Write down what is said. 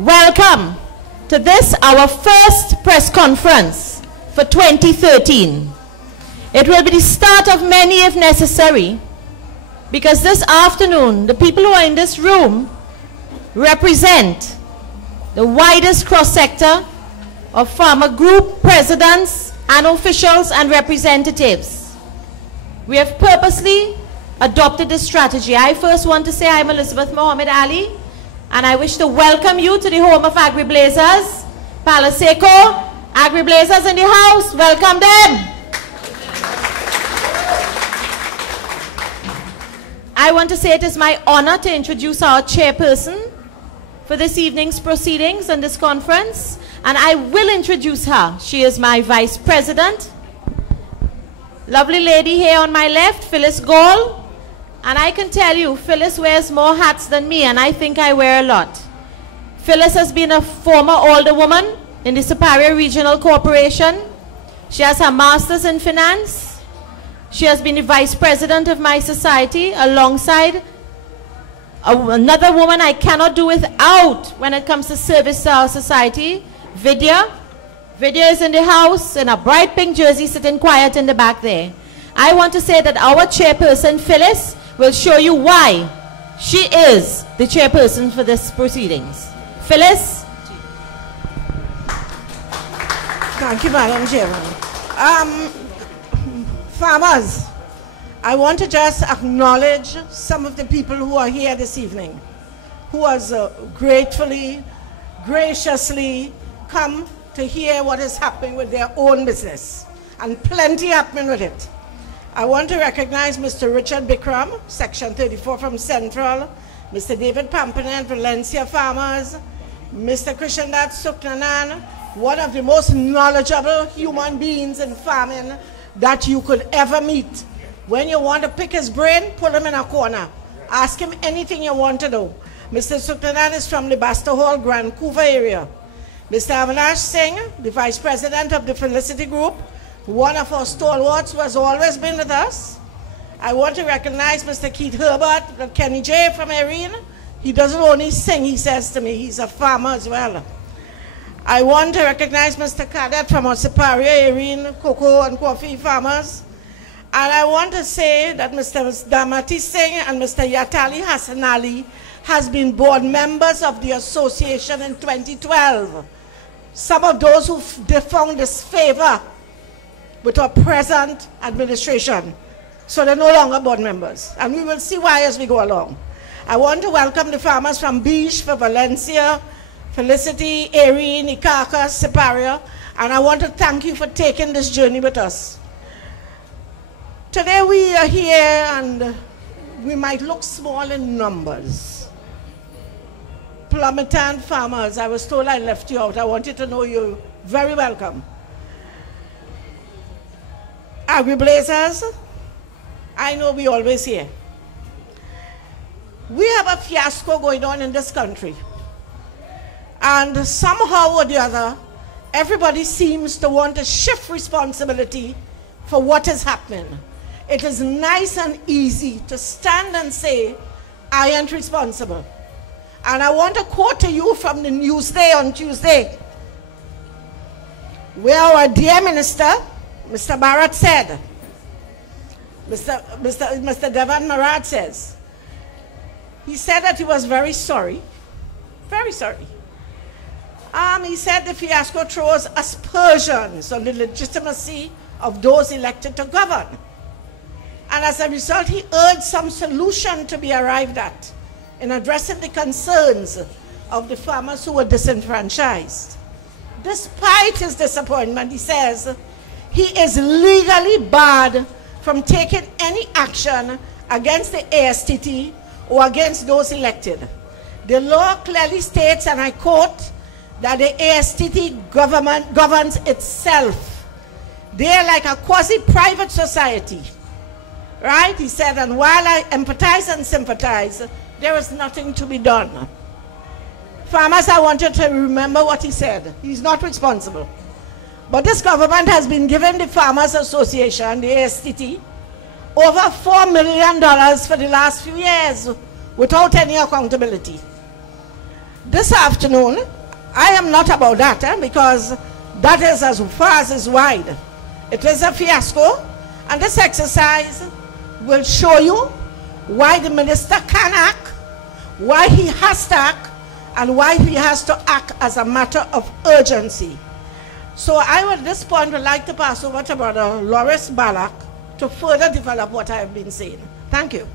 Welcome to this, our first press conference for 2013. It will be the start of many if necessary, because this afternoon, the people who are in this room represent the widest cross-sector of farmer group presidents and officials and representatives. We have purposely adopted this strategy. I first want to say I'm Elizabeth Mohammed Ali, and I wish to welcome you to the home of Agri-Blazers, Palaseco. Agri-Blazers in the house, welcome them. I want to say it is my honor to introduce our chairperson for this evening's proceedings and this conference, and I will introduce her. She is my vice president, lovely lady here on my left, Phyllis Gall. And I can tell you, Phyllis wears more hats than me, and I think I wear a lot. Phyllis has been a former alderwoman in the Superior Regional Corporation. She has her master's in finance. She has been the vice president of my society alongside another woman I cannot do without when it comes to service to our society, Vidya. Vidya is in the house in a bright pink jersey sitting quiet in the back there. I want to say that our chairperson, Phyllis, will show you why she is the chairperson for this proceedings. Phyllis? Thank you, Madam Chairman. Farmers, I want to just acknowledge some of the people who are here this evening, who has gratefully, graciously come to hear what is happening with their own business, and plenty happening with it. I want to recognize Mr. Richard Bikram, Section 34 from Central, Mr. David Pampanen, Valencia Farmers, Mr. Krishandat Suknanan, one of the most knowledgeable human beings in farming that you could ever meet. When you want to pick his brain, put him in a corner. Ask him anything you want to know. Mr. Suknanan is from the Baxter Hall, Grand Couva area. Mr. Avinash Singh, the Vice President of the Felicity Group, one of our stalwarts who has always been with us. I want to recognize Mr. Keith Herbert, Kenny J from Erin. He doesn't only sing, he says to me, he's a farmer as well. I want to recognize Mr. Cadet from our Superior Erin, cocoa and coffee farmers. And I want to say that Mr. Damati Singh and Mr. Yatali Hassan Ali has been board members of the association in 2012. Some of those who found disfavor with our present administration. So they're no longer board members. And we will see why as we go along. I want to welcome the farmers from Beach, for Valencia, Felicity, Erin, Ikaka, Superior. And I want to thank you for taking this journey with us. Today we are here and we might look small in numbers. Plummeton farmers, I was told I left you out. I want you to know you're very welcome. Agri-Blazers, I know we always hear. We have a fiasco going on in this country. And somehow or the other, everybody seems to want to shift responsibility for what is happening. It is nice and easy to stand and say, I ain't responsible. And I want to quote to you from the Newsday on Tuesday, where our dear minister, Mr. Bharat said, Mr. Devan Marad says, he said that he was very sorry, very sorry. He said the fiasco throws aspersions on the legitimacy of those elected to govern. And as a result, he urged some solution to be arrived at in addressing the concerns of the farmers who were disenfranchised. Despite his disappointment, he says, he is legally barred from taking any action against the ASTT or against those elected. The law clearly states, and I quote, that the ASTT government governs itself. They are like a quasi-private society, right? He said, and while I empathize and sympathize, there is nothing to be done. Farmers, I want you to remember what he said. He's not responsible. But this government has been giving the Farmers Association, the ASTT, over $4 million for the last few years without any accountability. this afternoon, I am not about that, because that is as far as is wide. It is a fiasco, and this exercise will show you why the minister can act, why he has to act, and why he has to act as a matter of urgency. So I at this point would like to pass over to Brother Loris Balak to further develop what I have been saying. Thank you.